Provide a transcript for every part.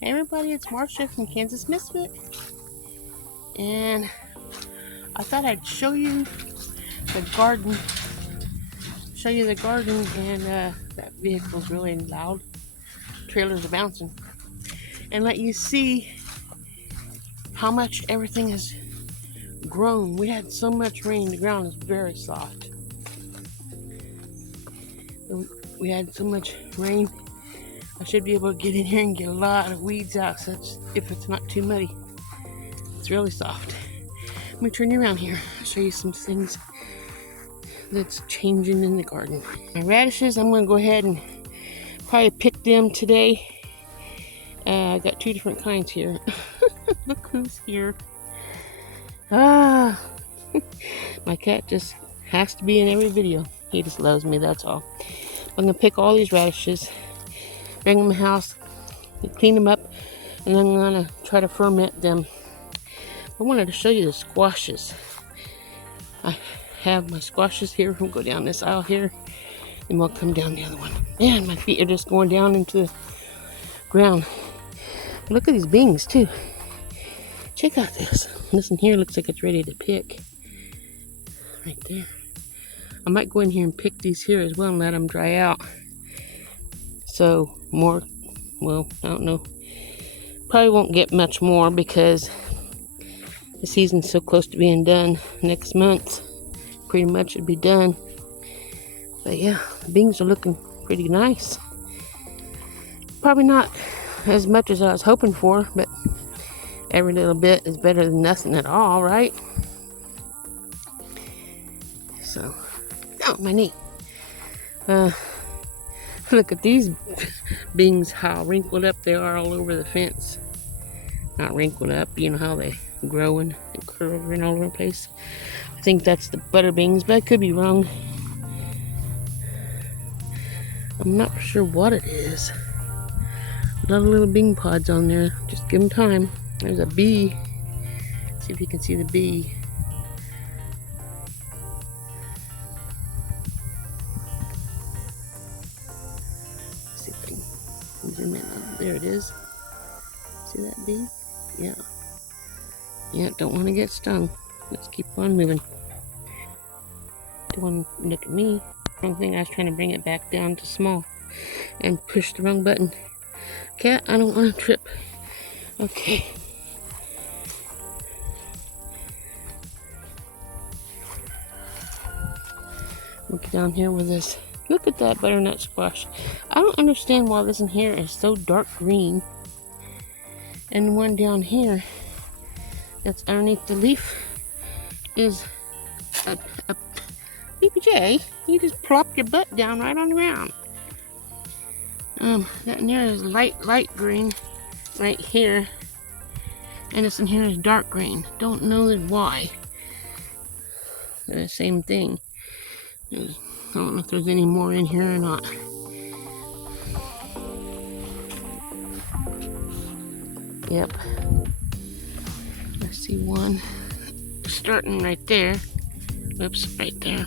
Hey everybody, it's Marcia from Kansas Misfit, and I thought I'd show you the garden. And that vehicle's really loud. Trailers are bouncing, and let you see how much everything has grown. We had so much rain; the ground is very soft. We had so much rain. I should be able to get in here and get a lot of weeds out, so if it's not too muddy. It's really soft. Let me turn you around here. I'll show you some things that's changing in the garden. My radishes, I'm going to go ahead and probably pick them today. I got two different kinds here. Look who's here. My cat just has to be in every video. He just loves me, that's all. I'm going to pick all these radishes, bring them to the house, clean them up, and then I'm going to try to ferment them. I wanted to show you the squashes. I have my squashes here. We'll go down this aisle here, and we'll come down the other one. Man, my feet are just going down into the ground. Look at these beans too. Check out this. This in here looks like it's ready to pick. Right there. I might go in here and pick these here as well and let them dry out. So more, well, I don't know. Probably won't get much more because the season's so close to being done. Next month, pretty much it'll be done. But yeah, the beans are looking pretty nice. Probably not as much as I was hoping for, but every little bit is better than nothing at all, right? So, oh, my knee. Look at these beans, how wrinkled up they are all over the fence. Not wrinkled up, you know how they growing and curling all over the place. I think that's the butter beans, but I could be wrong. I'm not sure what it is. A lot of little bean pods on there. Just give them time. There's a bee. See if you can see the bee. Let's see if I can zoom in. There it is. See that bee? Yeah. Yeah, don't want to get stung. Let's keep on moving. Don't want to look at me. Wrong thing, I was trying to bring it back down to small and push the wrong button. Cat, I don't want to trip. Okay. Look down here with this. Look at that butternut squash. I don't understand why this in here is so dark green. And the one down here that's underneath the leaf is a BPJ. You just plop your butt down right on the ground. That in there is light green right here. And this in here is dark green. Don't know why. They're the same thing. I don't know if there's any more in here or not. Yep. I see one starting right there. Oops, right there.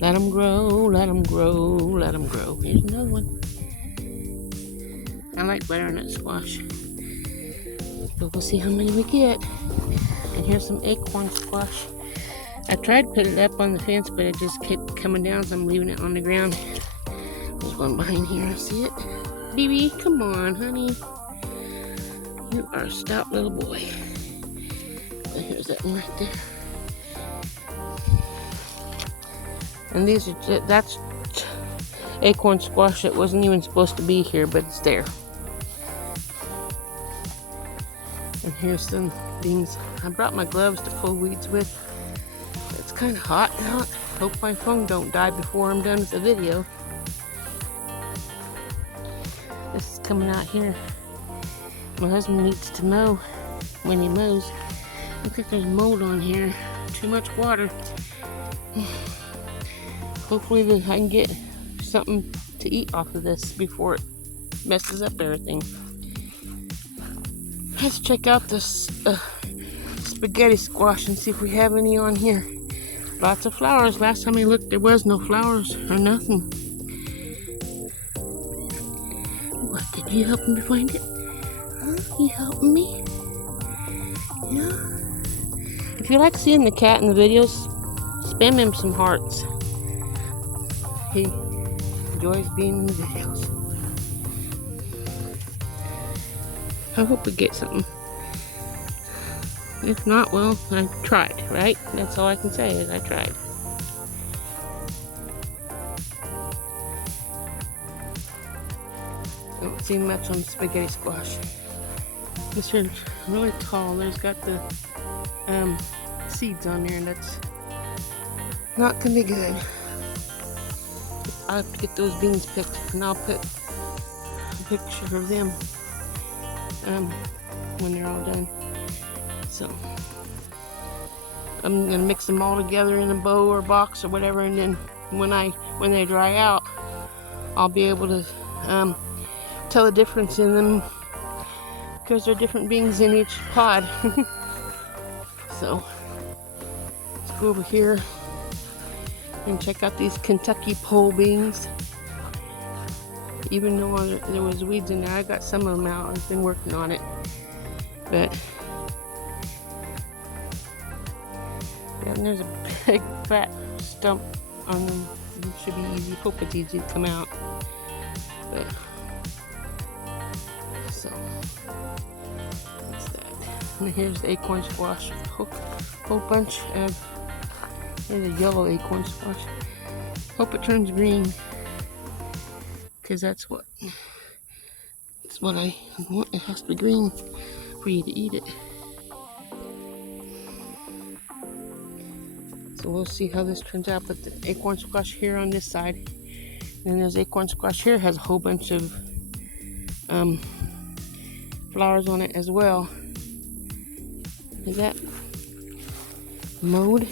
Let them grow, let them grow, let them grow. Here's another one. I like butternut squash. But we'll see how many we get. And here's some acorn squash. I tried to put it up on the fence, but it just kept coming down, so I'm leaving it on the ground. There's one behind here, see it? BB, come on, honey. You are a stout little boy. And here's that one right there. And these are that's acorn squash that wasn't even supposed to be here, but it's there. And here's some beans. I brought my gloves to pull weeds with. It's kind of hot out. Hope my phone don't die before I'm done with the video. This is coming out here. My husband needs to mow when he mows. Looks like there's mold on here. Too much water. Hopefully I can get something to eat off of this before it messes up everything. Let's check out this spaghetti squash and see if we have any on here. Lots of flowers. Last time I looked, there was no flowers or nothing. What, did you help me find it? Huh? You helping me? Yeah. If you like seeing the cat in the videos, spam him some hearts. He enjoys being in the videos. I hope we get something. If not, well, I tried, right? That's all I can say is I tried. Don't see much on spaghetti squash. This here's really tall. There's got the seeds on there, and that's not gonna be good. I have to get those beans picked, and I'll put a picture of them when they're all done. So I'm gonna mix them all together in a bowl or box or whatever, and then when they dry out, I'll be able to tell the difference in them because there are different beans in each pod. So let's go over here and check out these Kentucky pole beans. Even though there was weeds in there, I got some of them out. I've been working on it, but yeah, and there's a big fat stump on them. It should be easy. Hope it's easy to come out. But so that's that. And here's the acorn squash. Whole bunch of. There's a yellow acorn squash. Hope it turns green, because that's what I want. It has to be green for you to eat it. So we'll see how this turns out. But the acorn squash here on this side, and then there's acorn squash here, has a whole bunch of flowers on it as well. Is that mowed?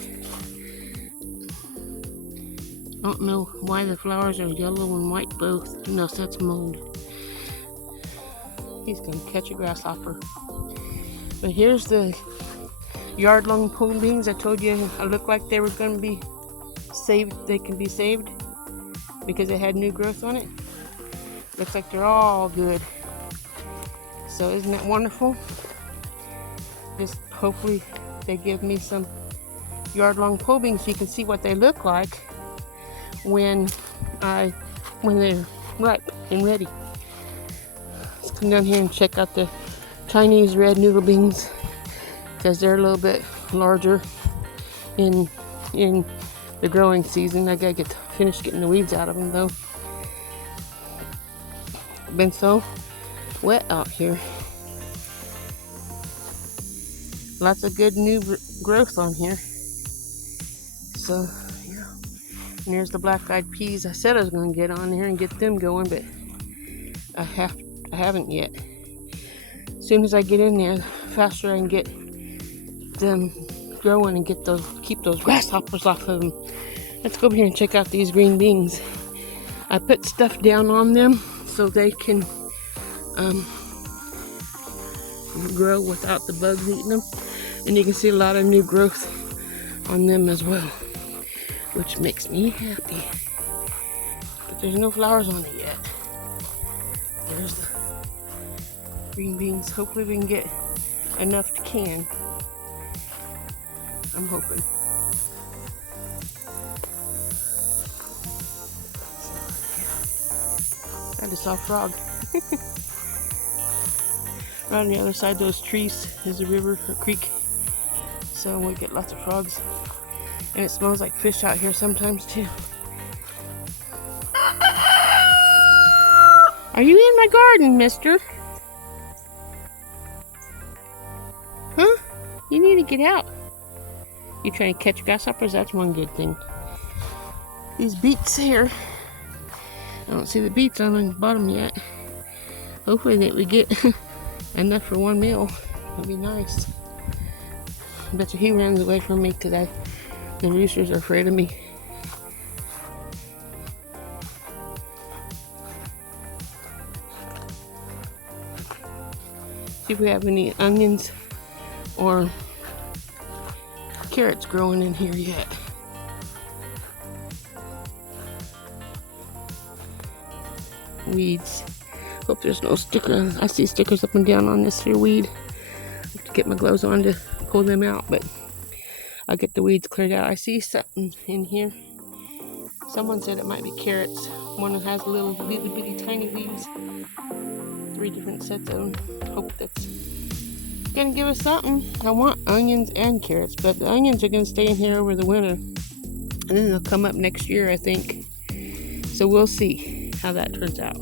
I don't know why the flowers are yellow and white both. No, so that's mold. He's gonna catch a grasshopper. But here's the yard-long pole beans. I told you I looked like they were gonna be saved. They can be saved because they had new growth on it. Looks like they're all good. So isn't that wonderful? Just hopefully they give me some yard-long pole beans so you can see what they look like when they're ripe and ready. Let's come down here and check out the Chinese red noodle beans, because they're a little bit larger in the growing season. I gotta finish getting the weeds out of them though. Been so wet out here. Lots of good new growth on here. So and there's the black-eyed peas. I said I was going to get on there and get them going, but I haven't yet. As soon as I get in there, the faster I can get them growing and keep those grasshoppers off of them. Let's go over here and check out these green beans. I put stuff down on them so they can grow without the bugs eating them, and you can see a lot of new growth on them as well, which makes me happy. But there's no flowers on it yet. There's the green beans. Hopefully we can get enough to can. I'm hoping. I just saw a frog. Right on the other side of those trees is a river or creek, so we get lots of frogs. And it smells like fish out here sometimes too. Are you in my garden, mister? Huh? You need to get out. You trying to catch grasshoppers? That's one good thing. These beets here, I don't see the beets on the bottom yet. Hopefully that we get enough for one meal. That'd be nice. I bet you he runs away from me because the roosters are afraid of me. See if we have any onions or carrots growing in here yet. Weeds. Hope there's no stickers. I see stickers up and down on this here weed. I have to get my gloves on to pull them out, but I'll get the weeds cleared out. I see something in here. Someone said it might be carrots. One that has little bitty tiny weeds. 3 different sets of them. Hope that's gonna give us something. I want onions and carrots, but the onions are gonna stay in here over the winter, and then they'll come up next year, I think. So we'll see how that turns out.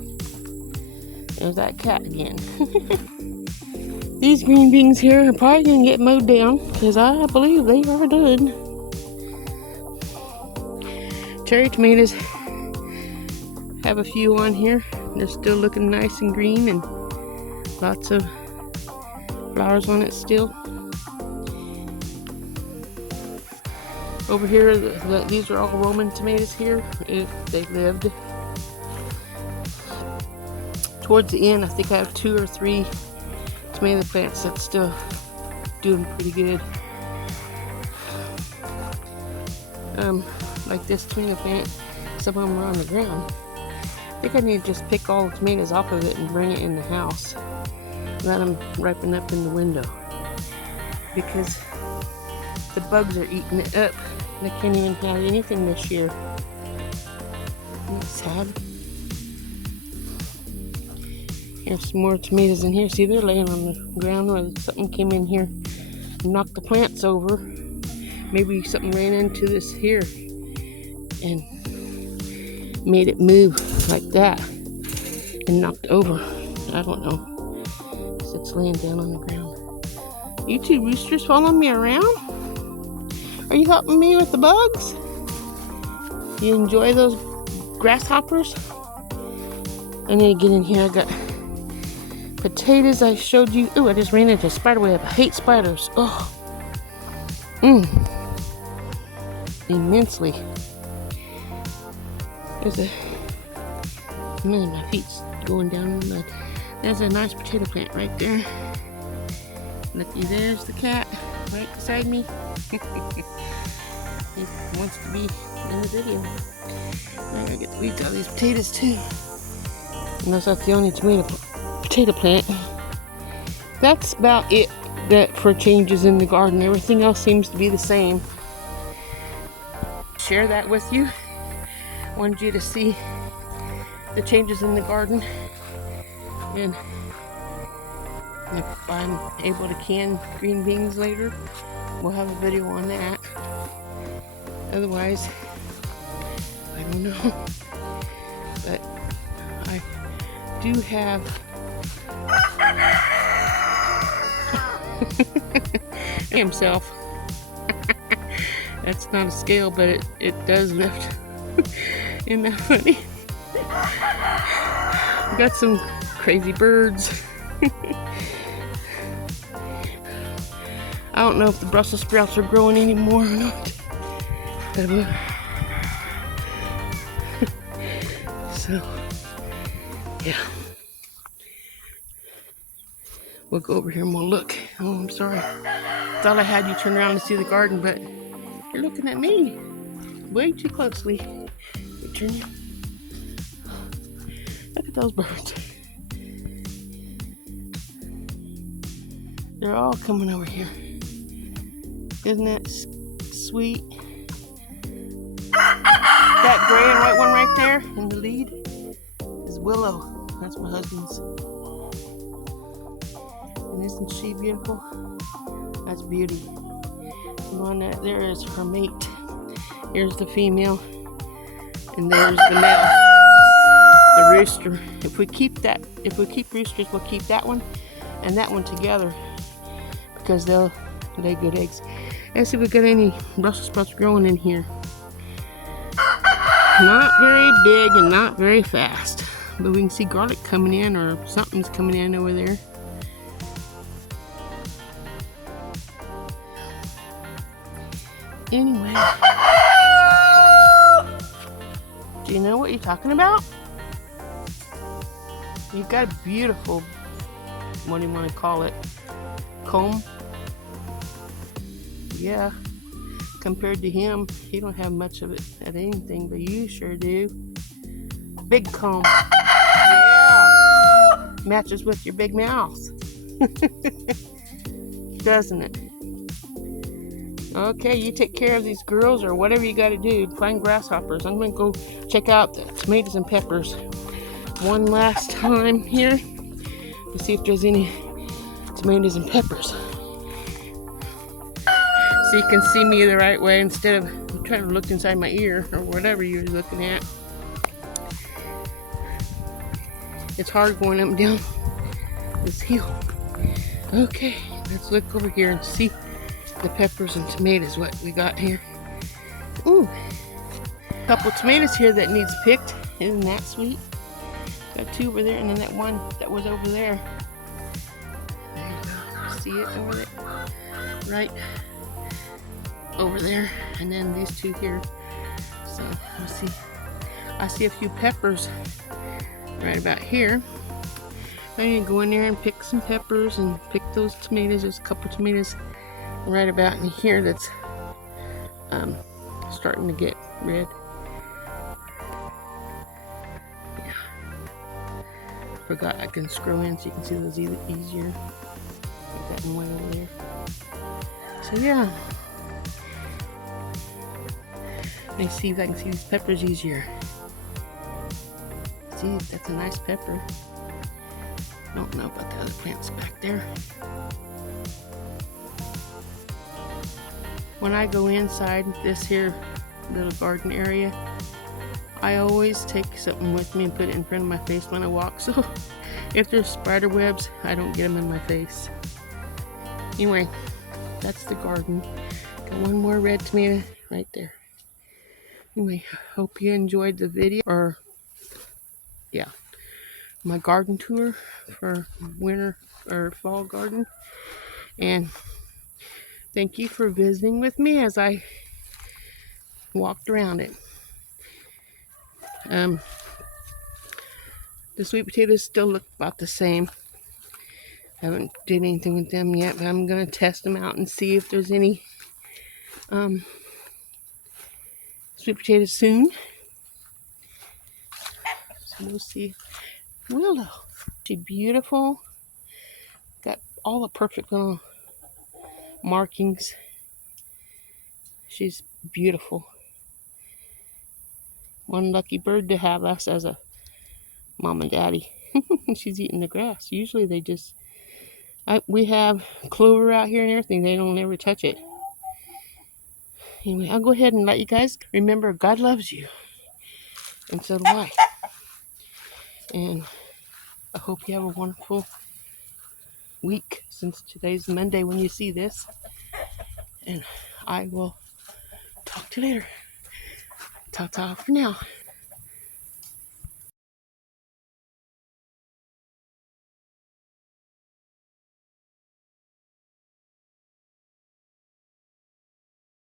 There's that cat again. These green beans here are probably gonna get mowed down because I believe they are done. Cherry tomatoes have a few on here. They're still looking nice and green and lots of flowers on it still. Over here, these are all Roman tomatoes here, if they lived. Towards the end, I think I have 2 or 3 tomato plants that's still doing pretty good. Like this tomato plant, some of them are on the ground. I think I need to just pick all the tomatoes off of it and bring it in the house. Let them ripen up in the window. Because the bugs are eating it up. And I can't even have anything this year. Isn't that sad? Here's some more tomatoes in here. See, they're laying on the ground where something came in here and knocked the plants over. Maybe something ran into this here and made it move like that and knocked over. I don't know. So it's laying down on the ground. You 2 roosters following me around? Are you helping me with the bugs? You enjoy those grasshoppers? I need to get in here. I got potatoes I showed you. Ooh, I just ran into a spider web. I hate spiders. Oh. Immensely. There's my feet's going down in the mud. There's a nice potato plant right there. Looky, there's the cat right beside me. He wants to be in the video. I gotta get the weeds out of these potatoes too. Unless that's the only potato plant. That's about it for changes in the garden. Everything else seems to be the same. Share that with you. Wanted you to see the changes in the garden. And if I'm able to can green beans later, we'll have a video on that. Otherwise, I don't know. But I do have himself. That's not a scale, but it does lift. Isn't that funny? We got some crazy birds. I don't know if the Brussels sprouts are growing anymore or not. So, yeah. We'll go over here and we'll look. Oh, I'm sorry. Thought I had you turn around to see the garden, but you're looking at me way too closely. Turn you. Look at those birds. They're all coming over here. Isn't that sweet? That gray and white one right there in the lead is Willow. That's my husband's. And isn't she beautiful? That's Beauty. The one that there is her mate. Here's the female. And there's the male. The rooster. If we keep roosters, we'll keep that one and that one together because they'll lay good eggs. Let's see if we got any Brussels sprouts growing in here. Not very big and not very fast. But we can see garlic coming in or something's coming in over there. Anyway. Do you know what you're talking about? You've got a beautiful, what do you want to call it? Comb? Yeah. Compared to him, he don't have much of it at anything, but you sure do. Big comb. Yeah. Matches with your big mouth. Doesn't it? Okay, you take care of these girls or whatever you gotta do. Find grasshoppers. I'm gonna go check out the tomatoes and peppers one last time here to see if there's any tomatoes and peppers. So you can see me the right way instead of trying to look inside my ear or whatever you're looking at. It's hard going up and down this hill. Okay, let's look over here and see the peppers and tomatoes, what we got here. Ooh, a couple tomatoes here that needs picked. Isn't that sweet? Got two over there, and then that one that was over there. There you go. See it over there? Right over there. And then these two here. So let's see. I see a few peppers right about here. I'm gonna go in there and pick some peppers and pick those tomatoes. There's a couple tomatoes right about in here that's starting to get red. Yeah. Forgot I can scroll in so you can see those easier. Like that one over there. So yeah. Let me see if I can see these peppers easier. See, that's a nice pepper. Don't know about the other plants back there. When I go inside this here little garden area, I always take something with me and put it in front of my face when I walk. So if there's spider webs, I don't get them in my face. Anyway, that's the garden. Got one more red tomato right there. Anyway, hope you enjoyed the video, or yeah, my garden tour for winter or fall garden. And thank you for visiting with me as I walked around it. The sweet potatoes still look about the same. Haven't did anything with them yet, but I'm gonna test them out and see if there's any sweet potatoes soon. So we'll see. Willow, she's beautiful. Got all the perfect little markings. She's beautiful. One lucky bird to have us as a mom and daddy. She's eating the grass. Usually they just, we have clover out here and everything. They don't ever touch it. Anyway, I'll go ahead and let you guys remember God loves you. And so do I. And I hope you have a wonderful week, since today's Monday when you see this. And I will talk to you later. Ta-ta for now.